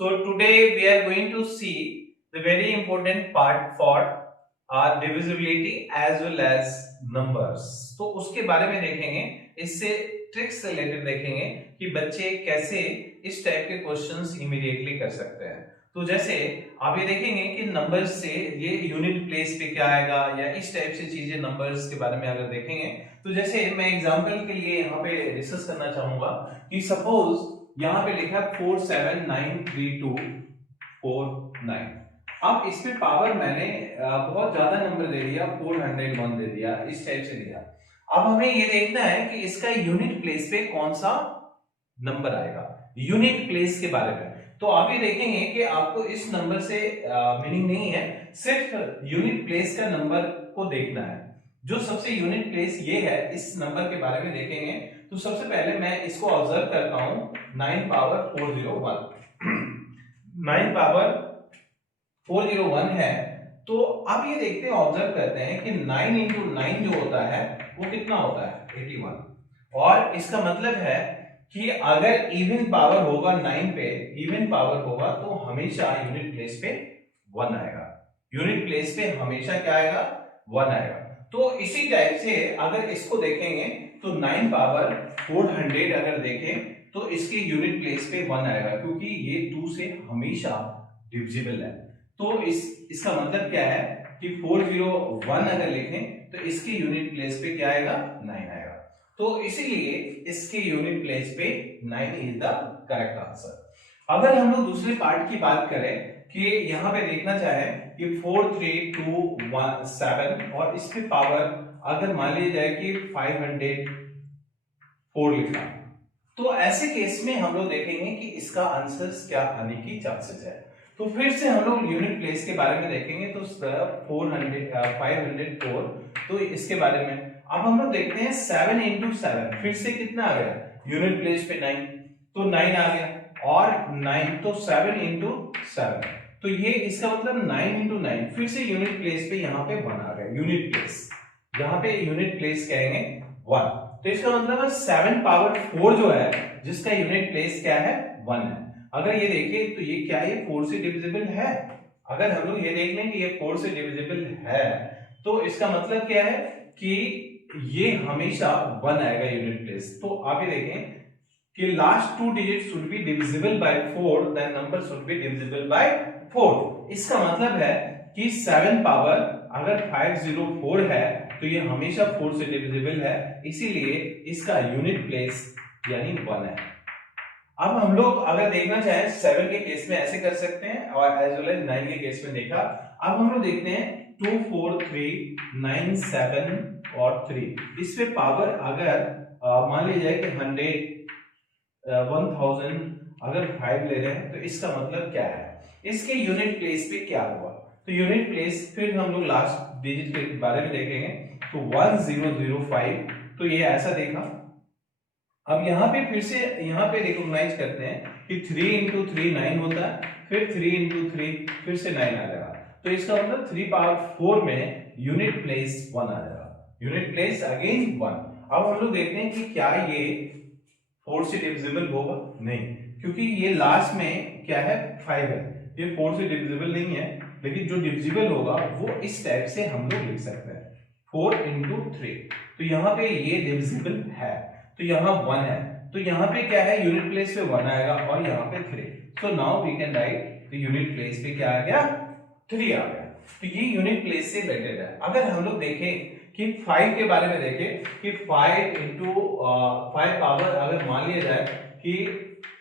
So today we are going to see the very important part for divisibility as well as numbers. तो उसके बारे में देखेंगे, इससे ट्रिक्स रिलेटेड देखेंगे कि बच्चे कैसे इस टाइप के क्वेश्चंस इमीडिएटली कर सकते हैं। तो जैसे आप ये देखेंगे कि नंबर्स से ये यूनिट प्लेस पे क्या आएगा या इस टाइप से चीजें नंबर्स के बारे में अगर देखेंगे तो जैसे मैं एग्जांपल के लिए यहाँ पे डिस्कस करना चाहूंगा कि सपोज यहां पे लिखा 47932449। अब इसमें पावर मैंने बहुत ज्यादा नंबर दे दिया, 401 दे दिया, इस टाइप से दिया। अब हमें ये देखना है कि इसका यूनिट प्लेस पे कौन सा नंबर आएगा, यूनिट प्लेस के बारे में। तो आप ये देखेंगे कि आपको इस नंबर से मीनिंग नहीं है, सिर्फ यूनिट प्लेस का नंबर को देखना है। जो सबसे यूनिट प्लेस ये है, इस नंबर के बारे में देखेंगे तो सबसे पहले मैं इसको ऑब्जर्व करता हूं 9 पावर 401। 9 पावर 401 है। तो अब ये देखते हैं, ऑब्जर्व करते हैं कि 9 इंटू 9 जो होता है वो कितना होता है, 81। और इसका मतलब है कि अगर इवन पावर होगा 9 पे, इवन पावर होगा तो हमेशा यूनिट प्लेस पे 1 आएगा। यूनिट प्लेस पे हमेशा क्या आएगा, 1 आएगा। तो इसी टाइप से अगर इसको देखेंगे तो 9 पावर 400 अगर देखें तो इसके यूनिट प्लेस पे 1 आएगा, क्योंकि ये 2 से हमेशा डिविजिबल है। तो इसका मतलब क्या है कि 401 अगर लिखें तो इसके यूनिट प्लेस पे क्या आएगा, 9 आएगा। तो इसीलिए इसके यूनिट प्लेस पे 9 इज द करेक्ट आंसर। अगर हम लोग दूसरे पार्ट की बात करें कि यहां पे देखना चाहे कि 43217 और इसके पावर अगर मान लिया जाए कि 504 लिखा, तो ऐसे केस में हम लोग देखेंगे कि इसका आंसर क्या आने की चांसेस है। तो फिर से हम लोग यूनिट प्लेस के बारे में देखेंगे तो 504, तो इसके बारे में अब हम लोग देखते हैं 7 इंटू 7 फिर से कितना आ गया, यूनिट प्लेस पे 9, तो 9 आ गया। और 9 तो 7 इंटू 7, तो ये इसका मतलब 9 इंटू 9 फिर से यूनिट प्लेस पे यहाँ पे 1 आ गया। यूनिट प्लेस, यहाँ पे यूनिट प्लेस कहेंगे 1, तो इसका मतलब 7 पावर 4 जो है जिसका यूनिट प्लेस क्या है, 1 है। अगर ये देखें तो ये क्या, ये 4 से डिविजिबल है। अगर हम लोग ये देख लें कि ये 4 से डिविजिबल है तो इसका मतलब क्या है कि ये हमेशा 1 आएगा यूनिट प्लेस। तो आप ये देखें कि last 2 digit should be divisible by 4, then number should be divisible by 4। इसका मतलब है कि 7 पावर अगर 504 है तो ये हमेशा 4 से डिविजिबल है, इसीलिए इसका यूनिट प्लेस यानी 1 है। अब हम लोग अगर देखना चाहें 7 के केस में ऐसे कर सकते हैं और एज वेल एज 9 के केस में देखा। अब हम लोग देखते हैं 2 4 3 9 7 और 3, इसमें पावर अगर मान लीजिए कि 100 1000 अगर 5 ले रहे हैं तो इसका मतलब क्या है, इसके यूनिट प्लेस पे क्या हुआ। तो यूनिट प्लेस फिर हम लोग लास्ट डिजिट के बारे में देखेंगे तो 1005, तो ये ऐसा देखा। अब यहाँ पे फिर से यहाँ पे रिकॉग्नाइज करते हैं कि 3 इंटू 3 9 होता है, फिर 3 इंटू 3 फिर से 9 आ जाएगा। तो इसका मतलब 3 पावर 4 में यूनिट प्लेस 1 आ जाएगा, यूनिट प्लेस अगेन 1। अब हम लोग देखते हैं कि क्या ये 4 से डिविजिबल होगा, नहीं, क्योंकि ये लास्ट में क्या है, 5 है, ये 4 से डिविजिबल नहीं है। लेकिन जो डिविजिबल होगा वो इस टाइप से हम लोग लिख सकते हैं 4 इंटू 3, तो यहाँ पे ये डिविजिबल है, तो यहाँ 1 है, तो यहाँ पे क्या है, यूनिट प्लेस पे 1 आएगा और यहाँ पे 3। So now we can write the unit place पे क्या आ गया, 3 आ गया। तो ये यूनिट प्लेस से रिलेटेड है। अगर हम लोग देखें कि 5 के बारे में देखें कि 5 इंटू 5 पावर अगर मान लिया जाए कि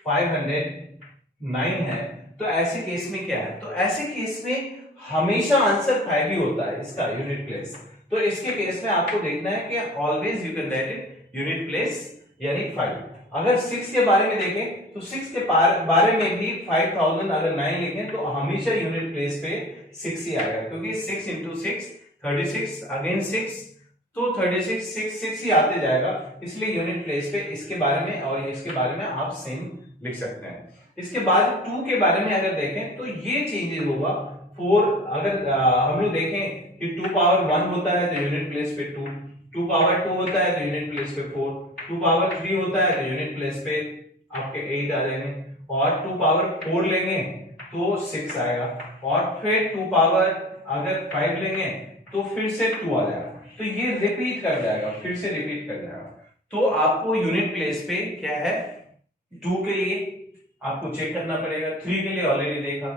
509 है, तो ऐसे केस में क्या है, तो ऐसे केस में हमेशा आंसर 5 ही होता है इसका यूनिट प्लेस। तो इसके केस में आपको देखना है कि always you can write it unit place यानी 5। अगर 6 के बारे में देखें तो 6 के बारे में भी 5000 अगर 9 लिखें तो हमेशा यूनिट प्लेस पे 6 ही आएगा, क्योंकि 6 इंटू 6 36 अगेन 6, तो 36 6 6 ही आते जाएगा, इसलिए यूनिट प्लेस पे इसके बारे में और इसके बारे में आप सेम लिख सकते हैं। इसके बाद 2 के बारे में अगर देखें तो ये चेंजेस होगा। 4 अगर हम लोग देखें कि 2 पावर 1 होता है तो यूनिट प्लेस पे 2, 2 पावर 2 होता है तो यूनिट प्लेस पे 4, 2 पावर 3 होता है तो यूनिट प्लेस पे आपके 8 आ जाएंगे। और 2 पावर 4 लेंगे तो 6 आएगा, और फिर 2 पावर अगर 5 लेंगे तो फिर से 2 आ जाएगा। तो ये रिपीट कर जाएगा, फिर से रिपीट कर जाएगा। तो आपको यूनिट प्लेस पे क्या है, 2 के लिए आपको चेक करना पड़ेगा, 3 के लिए ऑलरेडी देखा,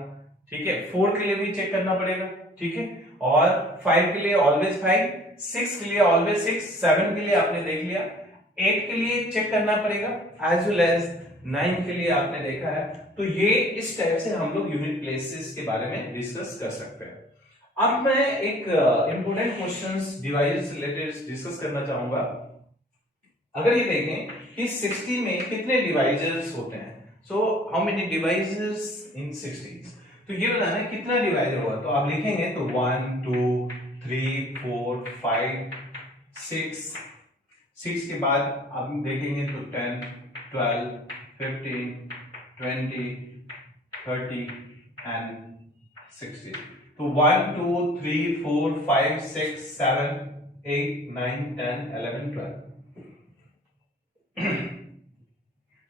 ठीक है, 4 के लिए भी चेक करना पड़ेगा, ठीक है, और 5 के लिए ऑलवेज 5, 6 के लिए ऑलवेज 6, 7 के लिए आपने देख लिया, 8 के लिए चेक करना पड़ेगा, एज वेल एज 9 के लिए आपने देखा है। तो ये इस टाइप से हम लोग यूनिट प्लेसेस के बारे में डिस्कस कर सकते हैं। अब मैं एक important questions device related discuss करना चाहूंगा। अगर ये देखें कि 60 में कितने डिवाइजर्स होते हैं, सो हाउ मेनी डिवाइजर्स इन 60, तो ये बताना है कितना डिवाइजर हुआ। तो आप लिखेंगे तो 1 2 3 4 5 6 के बाद आप देखेंगे तो 10 12 15 20 30 एंड 60। तो 1 2 3 4 5 6 7 8 9 10 11 12।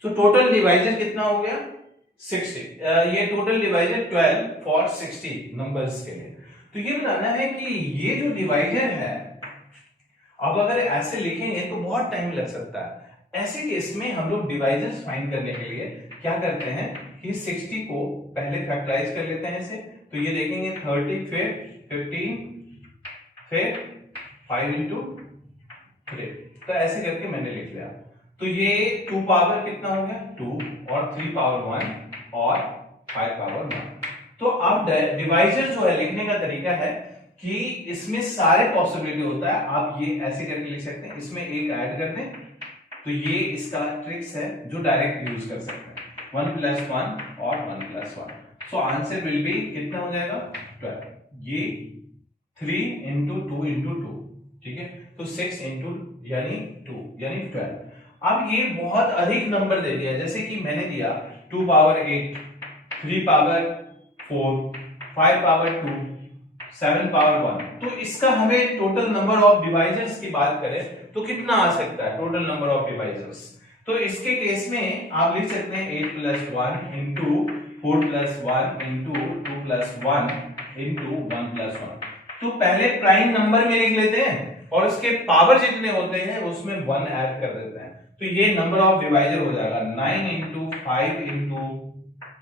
तो टोटल डिवाइजर कितना हो गया 60। ये टोटल डिवाइजर 12 फॉर 60 नंबर्स के लिए। तो ये बताना है कि ये जो डिवाइजर है, अब अगर ऐसे लिखेंगे तो बहुत टाइम लग सकता है। ऐसे केस में हम लोग डिवाइजर्स फाइंड करने के लिए क्या करते हैं कि 60 को पहले फैक्टराइज कर लेते हैं इसे। तो ये देखेंगे 30 फिर 15 फिर 5 into 3, तो ऐसे करके मैंने लिख लिया। तो ये 2 पावर कितना हो गया 2, और 3 पावर 1 और 5 पावर 1। तो अब डिवाइजर जो है लिखने का तरीका है कि इसमें सारे पॉसिबिलिटी होता है। आप ये ऐसे करके लिख सकते हैं, इसमें एक ऐड कर दें, तो ये इसका ट्रिक्स है जो डायरेक्ट यूज कर सकते हैं। 1 + 1 और 1 + 1, सो आंसर विल बी कितना हो जाएगा 12। ये 3 into 2 into 2, ठीक है, तो 6 into यानी 2 यानी 12। अब ये बहुत अधिक नंबर दे दिया, जैसे कि मैंने दिया 2 पावर 8, 3 पावर 4, 5 पावर 2, 7 पावर 1। तो इसका हमें टोटल नंबर ऑफ डिवाइजर्स की बात करें तो कितना आ सकता है टोटल नंबर ऑफ डिवाइजर्स। तो इसके केस में आप लिख सकते हैं 8 + 1 into 4 + 1 into 2 + 1 into 1 + 1। तो पहले प्राइम नंबर में लिख लेते हैं और उसके पावर जितने होते हैं उसमें 1 ऐड कर देते हैं। तो ये नंबर ऑफ डिवाइजर हो जाएगा 9 into 5 into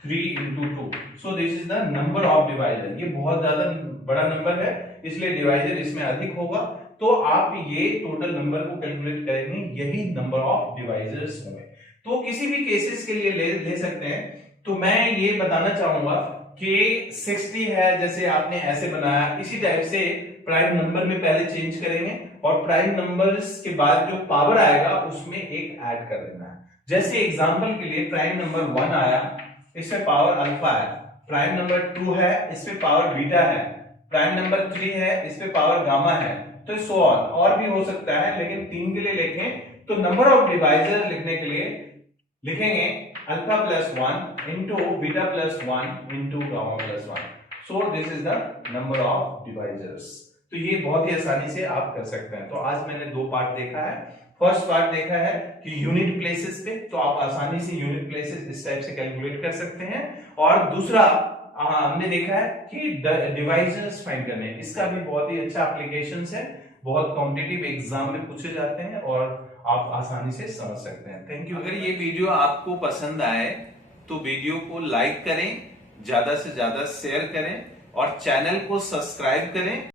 3 into 2। So this is the number of divisor. ये बहुत ज्यादा बड़ा नंबर है, इसलिए डिवाइजर इसमें अधिक होगा। तो आप ये टोटल नंबर को कैलकुलेट करेंगे, यही नंबर ऑफ डिवाइजर्स होंगे। तो किसी भी केसेस के लिए ले सकते हैं। तो मैं ये बताना चाहूंगा कि 60 है, जैसे आपने ऐसे बनाया, इसी टाइप से प्राइम नंबर में पहले चेंज करेंगे और प्राइम नंबर्स के बाद जो पावर आएगा उसमें एक ऐड कर देना है। जैसे एग्जांपल के लिए प्राइम नंबर 1 आया, इसमें पावर अल्फा है, प्राइम नंबर 2 है, इसमें पावर बीटा है, प्राइम नंबर 3 है, इसमें पावर गामा है, तो सो ऑन, और भी हो सकता है, लेकिन 3 के लिए लिखें तो नंबर ऑफ डिवाइजर लिखने के लिए लिखेंगे alpha + 1 into beta + 1 into gamma + 1। So this is the number of divisors. तो ये बहुत ही आसानी से आप कर सकते हैं। तो आज मैंने 2 पार्ट देखा है। फर्स्ट पार्ट देखा है कि यूनिट प्लेसेस पे, तो आप आसानी से यूनिट प्लेसेस इस टाइप से कैलकुलेट कर सकते हैं। और दूसरा हमने देखा है कि डिवाइजर्स फाइंड करने, इसका भी बहुत ही अच्छा एप्लीकेशंस है, बहुत कॉम्पिटिटिव एग्जाम में पूछे जाते हैं और आप आसानी से समझ सकते हैं। Thank you. अगर ये वीडियो आपको पसंद आए तो वीडियो को लाइक करें, ज्यादा से ज्यादा शेयर करें और चैनल को सब्सक्राइब करें।